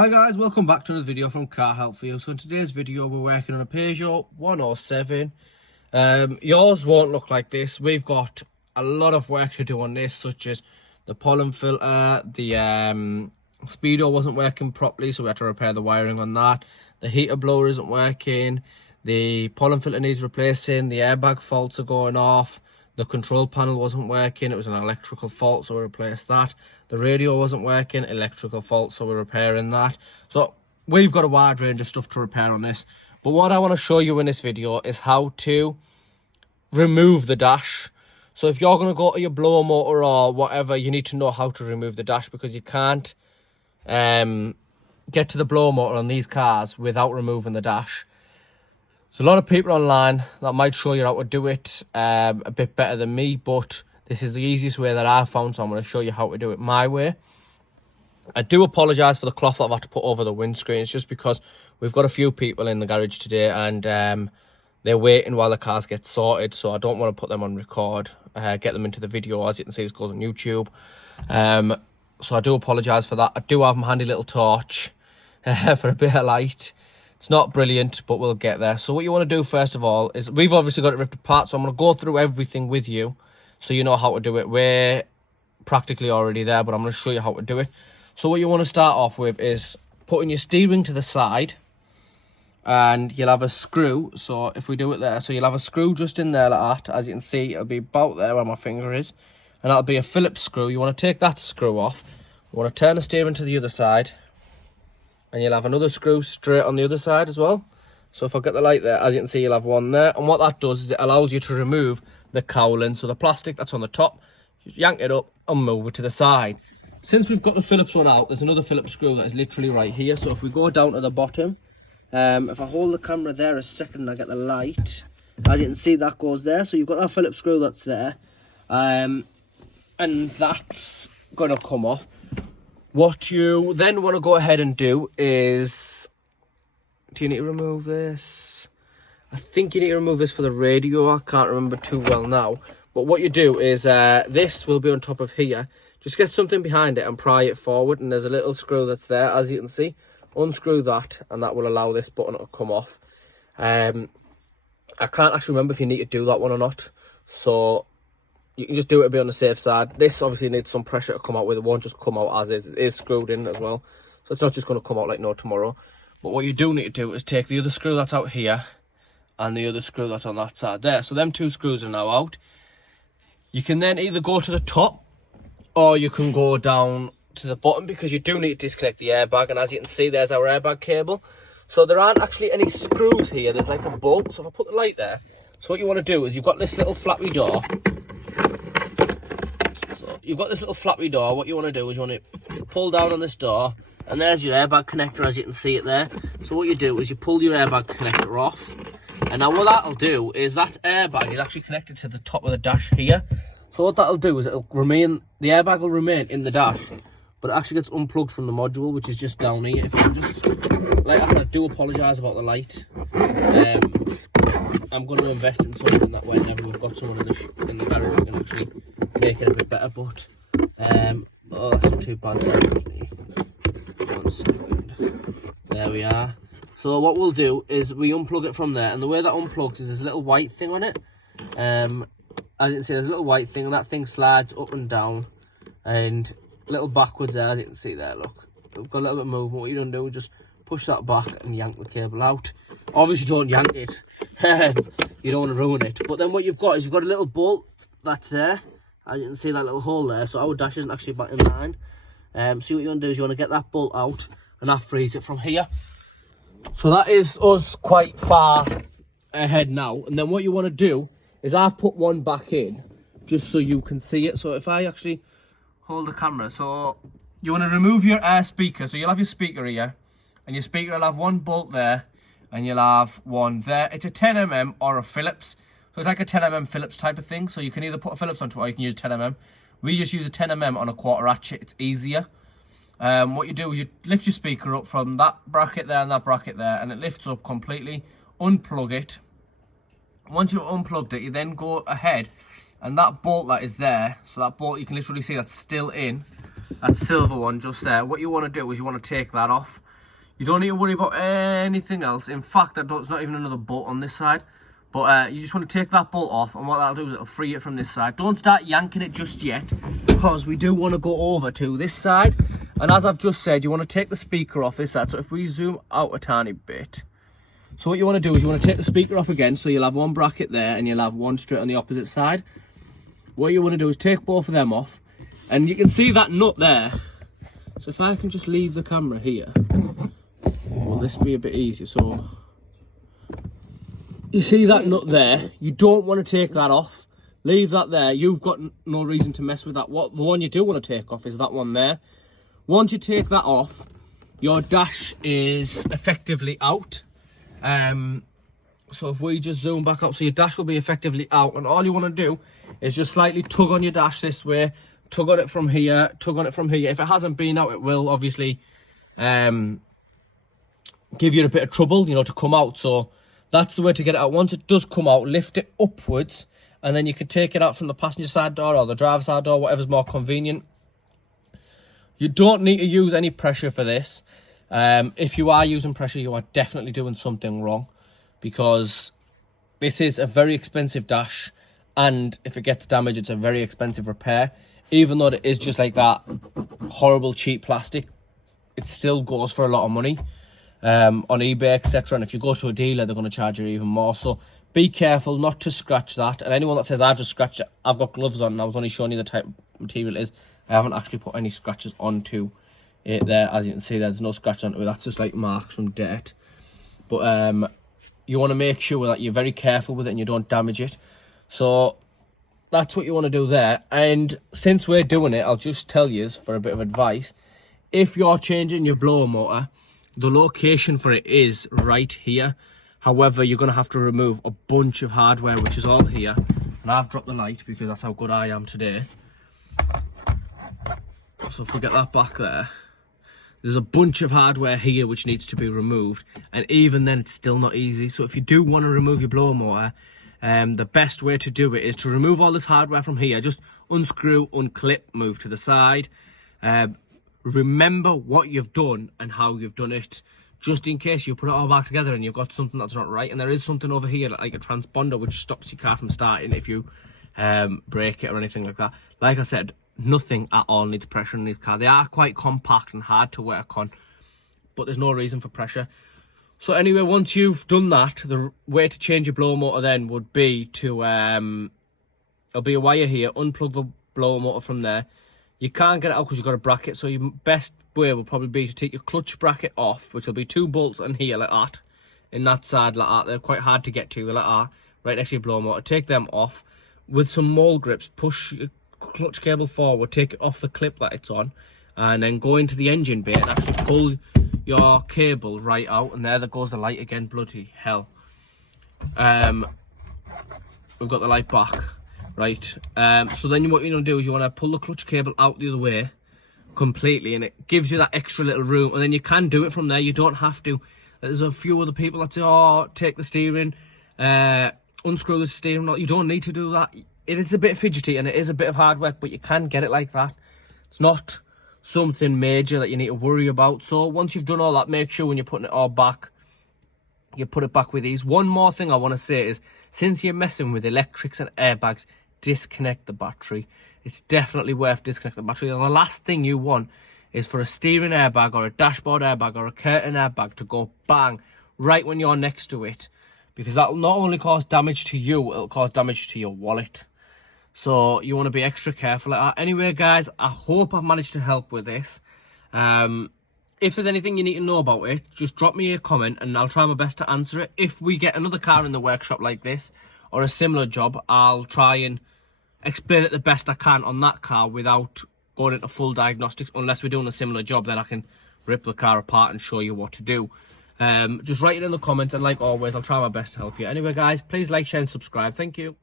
Hi guys, welcome back to another video from Car Help for You. So in today's video we're working on a Peugeot 107. Yours won't look like this. We've got a lot of work to do on this, such as the pollen filter, the speedo wasn't working properly, so we had to repair the wiring on that. The heater blower isn't working, the pollen filter needs replacing, the airbag faults are going off. The control panel wasn't working, it was an electrical fault, so we replaced that. The radio wasn't working, electrical fault, so we're repairing that. So we've got a wide range of stuff to repair on this. But what I want to show you in this video is how to remove the dash. So if you're going to go to your blower motor or whatever, you need to know how to remove the dash, because you can't get to the blower motor on these cars without removing the dash. So a lot of people online that might show you how to do it a bit better than me, but this is the easiest way that I've found, so I'm going to show you how to do it my way. I do apologise for the cloth that I've had to put over the windscreen. It's just because we've got a few people in the garage today and they're waiting while the cars get sorted, so I don't want to put them on record, get them into the video. As you can see, this goes on YouTube. So I do apologise for that. I do have my handy little torch for a bit of light. It's not brilliant, but we'll get there. So what you want to do first of all is, we've obviously got it ripped apart, so I'm going to go through everything with you so you know how to do it. We're practically already there, but I'm going to show you how to do it. So what you want to start off with is putting your steering to the side, and you'll have a screw. So if we do it there, so you'll have a screw just in there like that. As you can see, it'll be about there where my finger is, and that'll be a Phillips screw. You want to take that screw off. You want to turn the steering to the other side, and you'll have another screw straight on the other side as well. So if I get the light there, as you can see, you'll have one there. And what that does is it allows you to remove the cowling. So the plastic that's on the top, you yank it up and move it to the side. Since we've got the Phillips one out, there's another Phillips screw that is literally right here. So if we go down to the bottom, if I hold the camera there a second and I get the light, as you can see, that goes there. So you've got that Phillips screw that's there. And that's going to come off. What you then want to go ahead and do is, do you need to remove this? I think you need to remove this for the radio. I can't remember too well now. But what you do is, this will be on top of here. Just get something behind it and pry it forward. And there's a little screw that's there, as you can see. Unscrew that, and that will allow this button to come off. I can't actually remember if you need to do that one or not. So you can just do it to be on the safe side. This obviously needs some pressure to come out with. It won't just come out as is. It is screwed in as well. So it's not just going to come out like no tomorrow. But what you do need to do is take the other screw that's out here and the other screw that's on that side there. So them two screws are now out. You can then either go to the top or you can go down to the bottom, because you do need to disconnect the airbag. And as you can see, there's our airbag cable. So there aren't actually any screws here. There's like a bolt. So if I put the light there. So what you want to do is, you've got this little flappy door. You've got this little flappy door. What you want to do is you want to pull down on this door, and there's your airbag connector, as you can see it there. So what you do is you pull your airbag connector off, and now what that'll do is that airbag is actually connected to the top of the dash here. So what that'll do is it'll remain, the airbag will remain in the dash, but it actually gets unplugged from the module, which is just down here. If you can just, like I said, I do apologise about the light. I'm going to invest in something that whenever we've got someone in the garage, we can actually make it a bit better. But oh, that's not too bad. 1 second. There we are. So what we'll do is we unplug it from there, and the way that unplugs is there's a little white thing on it. As you can see, there's a little white thing, and that thing slides up and down and a little backwards there. As you can see there, look, we've got a little bit of movement. What you don't do is just push that back and yank the cable out. Obviously don't yank it. You don't want to ruin it. But then what you've got is you've got a little bolt that's there. As you can see, that little hole there. So our dash isn't actually back in line. So what you want to do is you want to get that bolt out, and that frees it from here. So that is us quite far ahead now. And then what you want to do is, I've put one back in just so you can see it. So if I actually hold the camera, so you want to remove your speaker. So you'll have your speaker here, and your speaker will have one bolt there, and you'll have one there. It's a 10mm or a Phillips. So it's like a 10mm Phillips type of thing. So you can either put a Phillips onto it, or you can use 10mm. We just use a 10mm on a quarter ratchet. It's easier. What you do is you lift your speaker up from that bracket there and that bracket there, and it lifts up completely. Unplug it. Once you've unplugged it, you then go ahead, and that bolt that is there, so that bolt you can literally see that's still in, that silver one just there. What you want to do is you want to take that off. You don't need to worry about anything else. In fact, there's not even another bolt on this side. But you just want to take that bolt off, and what that'll do is it'll free it from this side. Don't start yanking it just yet, because we do want to go over to this side. And as I've just said, you want to take the speaker off this side. So if we zoom out a tiny bit. So what you want to do is you want to take the speaker off again. So you'll have one bracket there, and you'll have one straight on the opposite side. What you want to do is take both of them off. And you can see that nut there. So if I can just leave the camera here, will this be a bit easier? So you see that nut there, you don't want to take that off. Leave that there. You've got no reason to mess with that. The one you do want to take off is that one there. Once you take that off, your dash is effectively out. So if we just zoom back up, so your dash will be effectively out, and all you want to do is just slightly tug on your dash this way, tug on it from here, tug on it from here. If it hasn't been out, it will obviously give you a bit of trouble, you know, to come out. So that's the way to get it out. Once it does come out, lift it upwards, and then you can take it out from the passenger side door or the driver's side door, whatever's more convenient. You don't need to use any pressure for this. If you are using pressure, you are definitely doing something wrong, because this is a very expensive dash, and if it gets damaged, it's a very expensive repair. Even though it is just like that horrible cheap plastic, it still goes for a lot of money on eBay, etc. And if you go to a dealer, they're going to charge you even more. So be careful not to scratch that. And anyone that says I've just scratched it, I've got gloves on and I was only showing you the type of material it is. I haven't actually put any scratches onto it there. As you can see, there's no scratch onto it. That's just like marks from dirt. But you want to make sure that you're very careful with it and you don't damage it. So that's what you want to do there. And since we're doing it, I'll just tell you for a bit of advice. If you're changing your blower motor, the location for it is right here. However, you're going to have to remove a bunch of hardware, which is all here. And I've dropped the light because that's how good I am today. So if we get that back there, there's a bunch of hardware here which needs to be removed. And even then, it's still not easy. So if you do want to remove your blower motor, the best way to do it is to remove all this hardware from here. Just unscrew, unclip, move to the side. Remember what you've done and how you've done it, just in case you put it all back together and you've got something that's not right. And there is something over here, like a transponder, which stops your car from starting if you break it or anything like that. Like I said, nothing at all needs pressure in this car. They are quite compact and hard to work on, but there's no reason for pressure. So anyway, once you've done that, the way to change your blower motor then would be to, there'll be a wire here, unplug the blower motor from there. You can't get it out because you've got a bracket, so your best way will probably be to take your clutch bracket off, which will be 2 bolts on here like that, in that side like that. They're quite hard to get to, they're like that, right next to your blower motor. Take them off. With some mole grips, push your clutch cable forward, take it off the clip that it's on, and then go into the engine bay and actually pull your cable right out, and there goes the light again. Bloody hell. We've got the light back, right? So then what you want to do is you want to pull the clutch cable out the other way completely, and it gives you that extra little room, and then you can do it from there. You don't have to. There's a few other people that say, oh, take the steering, unscrew the steering. You don't need to do that. It is a bit fidgety and it is a bit of hard work, but you can get it like that. It's not something major that you need to worry about. So once you've done all that, make sure when you're putting it all back, you put it back with these. One more thing I want to say is, since you're messing with electrics and airbags, disconnect the battery. It's definitely worth disconnecting the battery. The last thing you want is for a steering airbag or a dashboard airbag or a curtain airbag to go bang right when you're next to it, because that will not only cause damage to you, it'll cause damage to your wallet. So you want to be extra careful at that. Anyway, guys, I hope I've managed to help with this. If there's anything you need to know about it, just drop me a comment and I'll try my best to answer it. If we get another car in the workshop like this or a similar job, I'll try and explain it the best I can on that car without going into full diagnostics. Unless we're doing a similar job, then I can rip the car apart and show you what to do. Just write it in the comments, and like always, I'll try my best to help you. Anyway, guys, please like, share and subscribe. Thank you.